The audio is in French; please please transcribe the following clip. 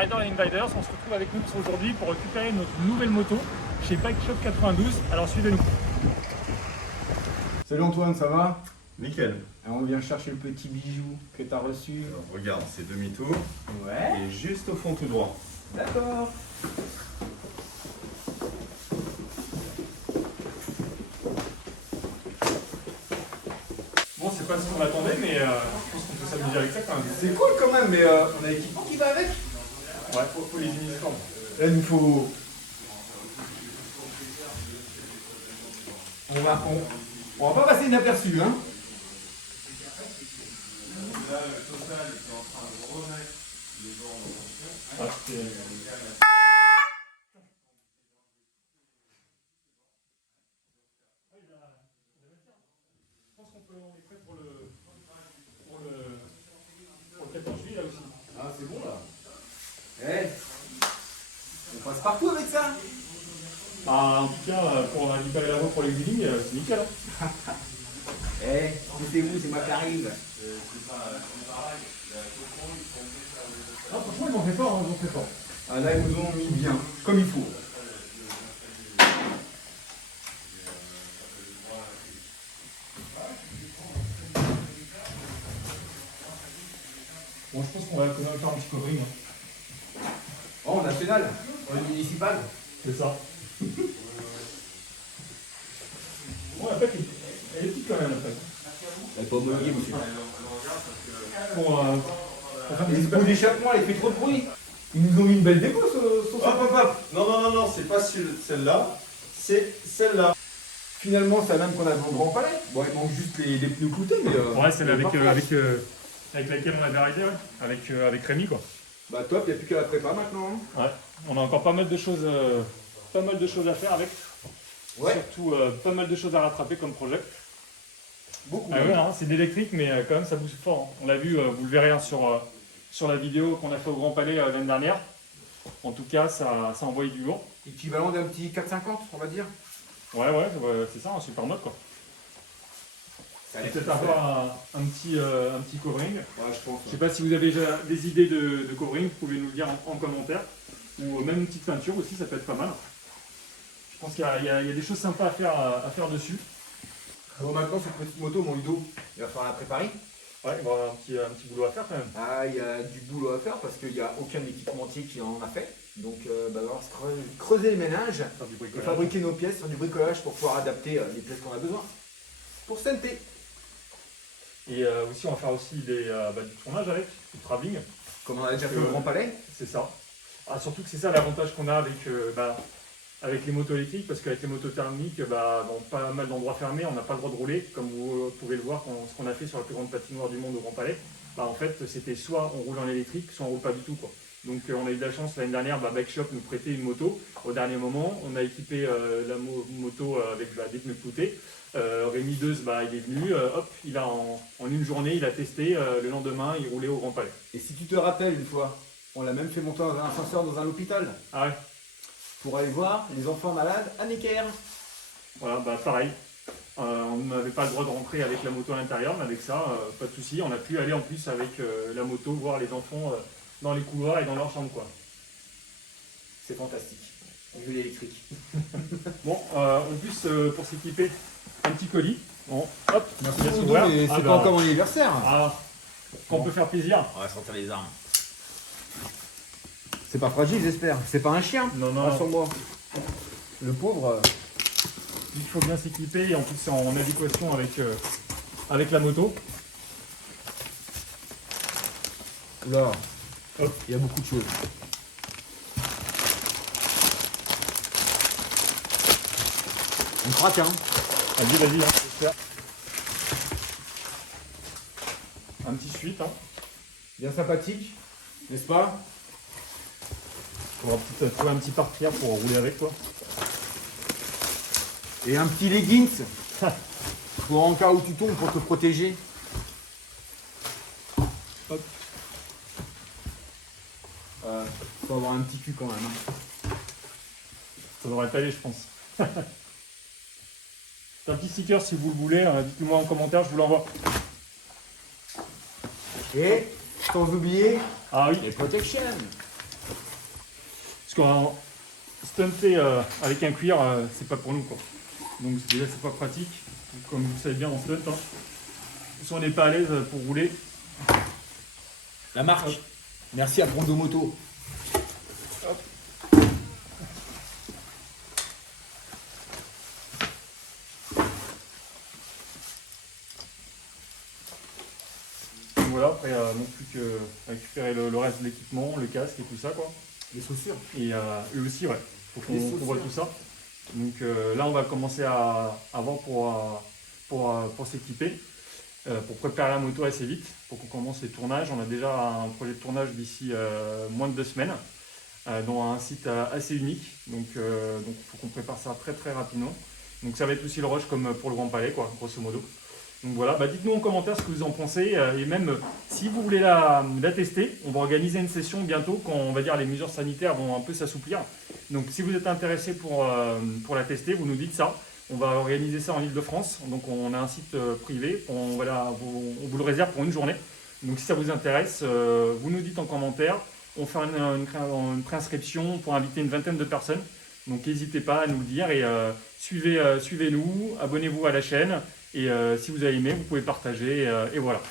Riders et Invaders, on se retrouve avec nous aujourd'hui pour récupérer notre nouvelle moto chez Bike Shop 92. Alors suivez-nous. Salut Antoine, ça va? Nickel. Alors, on vient chercher le petit bijou que tu as reçu. Alors, regarde, c'est demi-tour Ouais. et juste au fond tout droit. D'accord. Bon, c'est pas ce qu'on attendait, mais je pense qu'on peut s'amuser avec ça quand même. C'est cool quand même, mais on a l'équipement qui va avec. Ouais, faut les uniformes. Là, il nous faut... On va pas passer inaperçu, hein. Ah, c'est... On est prêt pour le 14 juillet là aussi. Ah, c'est bon là. Eh, on passe partout avec ça. Ah, en tout cas, pour récupérer la voie pour les wheeling, c'est nickel. Hein. Eh, c'est vous, c'est moi qui arrive. Ah, franchement, ils m'ont fait fort, hein, ils m'ont fait fort. Ah, là, ils nous ont mis bien, comme il faut. Bon, je pense qu'on va quand même faire un petit covering. Hein. Oh, national, municipal. C'est ça. Bon, la plaque, elle est petite quand même, la plaque. Elle est pas homologuée, monsieur. Pour faire Les des bouts d'échappement, elle fait trop de bruit. Ils nous ont mis une belle déco sur Hop, hop, hop. Non, c'est pas celle-là, c'est celle-là. Finalement, c'est la même qu'on avait au Grand Palais. Bon, il manque juste les pneus cloutés, mais... Ouais, c'est elle est parfaite. avec laquelle on avait arrêté, ouais. Avec Rémi, quoi. Bah top, il n'y a plus qu'à la prépa maintenant. Hein. Ouais, on a encore pas mal de choses à faire avec. Ouais. Surtout pas mal de choses à rattraper comme projet. Beaucoup. Ah ouais, hein, c'est de l'électrique, mais quand même ça bouge fort. Hein. On l'a vu, vous le verrez hein, sur la vidéo qu'on a fait au Grand Palais l'année dernière. En tout cas, ça envoyé du lourd. Équivalent d'un petit 450, on va dire. Ouais, c'est ça, un super mode quoi. Ça allait Peut-être faire. avoir un petit covering. Ouais, je pense. Je sais pas si vous avez déjà des idées de covering, vous pouvez nous le dire en commentaire. Ou même une petite peinture aussi, ça peut être pas mal. Je pense qu'il y a des choses sympas à faire dessus. Bon, maintenant, cette petite moto, mon Ludo, il va falloir la préparer. Ouais, il va y avoir un petit boulot à faire quand même. Ah, il y a du boulot à faire parce qu'il n'y a aucun équipementier qui en a fait. Donc, il va falloir creuser les ménages Faire du et bricolage. fabriquer nos pièces, faire du bricolage pour pouvoir adapter les pièces qu'on a besoin. Pour s'enter. Et aussi, on va faire aussi du tournage avec, du travelling. Comme on a déjà fait au Grand Palais. C'est ça. Ah, surtout que c'est ça l'avantage qu'on a avec les motos électriques, parce qu'avec les motos thermiques, dans pas mal d'endroits fermés, on n'a pas le droit de rouler. Comme vous pouvez le voir, ce qu'on a fait sur la plus grande patinoire du monde au Grand Palais, en fait, c'était soit on roule en électrique, soit on roule pas du tout, quoi. Donc on a eu de la chance l'année dernière, Bike Shop nous prêtait une moto. Au dernier moment, on a équipé la moto avec des pneus cloutés. Rémi Deuse, il est venu, hop, il a en une journée, il a testé. Le lendemain, il roulait au Grand Palais. Et si tu te rappelles une fois, on l'a même fait monter dans un ascenseur dans un hôpital. Ah ouais. Pour aller voir les enfants malades à Necker. Voilà, pareil. On n'avait pas le droit de rentrer avec la moto à l'intérieur, mais avec ça, pas de souci. On a pu aller en plus avec la moto voir les enfants dans les couloirs et dans leur chambre, quoi. C'est fantastique. Vu l'électrique. Bon, en plus, pour s'équiper, un petit colis. Bon, hop, Merci il va beaucoup, s'ouvrir. mais c'est pas encore mon anniversaire. Ah, qu'on peut faire plaisir. On va sortir les armes. C'est pas fragile, j'espère. C'est pas un chien. Non, non. Rassure-moi. Le pauvre. Il faut bien s'équiper et en plus c'est en adéquation avec la moto. Là, Hop. il y a beaucoup de choses. On craque, hein. Vas-y, hein, j'espère. Un petit suite, hein. Bien sympathique, n'est-ce pas? On va peut-être trouver un petit pare-pierre pour rouler avec, quoi. Et un petit leggings. Pour en cas où tu tombes, pour te protéger. Hop. Faut avoir un petit cul quand même. Hein. Ça devrait être allé, je pense. C'est un petit sticker si vous le voulez, dites-le moi en commentaire, je vous l'envoie. Et, sans oublier, Ah oui, les protections. Parce qu'en stunter avec un cuir, c'est pas pour nous quoi. Donc déjà c'est pas pratique. Comme vous le savez bien en stunt, hein. Si on n'est pas à l'aise pour rouler. La marque. Merci à Brondo Moto. Donc voilà, après non plus que récupérer le reste de l'équipement, le casque et tout ça quoi. Les chaussures. Et eux aussi ouais, faut Les qu'on voit chaussures. tout ça. Donc là on va commencer à voir pour s'équiper. Pour préparer la moto assez vite, pour qu'on commence les tournages. On a déjà un projet de tournage d'ici moins de 2 semaines, dans un site assez unique. Donc il faut qu'on prépare ça très très rapidement. Donc ça va être aussi le rush comme pour le Grand Palais, quoi, grosso modo. Donc voilà, dites-nous en commentaire ce que vous en pensez. Et même si vous voulez la tester, on va organiser une session bientôt quand on va dire les mesures sanitaires vont un peu s'assouplir. Donc si vous êtes intéressé pour la tester, vous nous dites ça. On va organiser ça en Ile-de-France, donc on a un site privé, on vous le réserve pour une journée. Donc si ça vous intéresse, vous nous dites en commentaire, on fait une préinscription pour inviter une vingtaine de personnes. Donc n'hésitez pas à nous le dire et suivez-nous, abonnez-vous à la chaîne et si vous avez aimé, vous pouvez partager et voilà.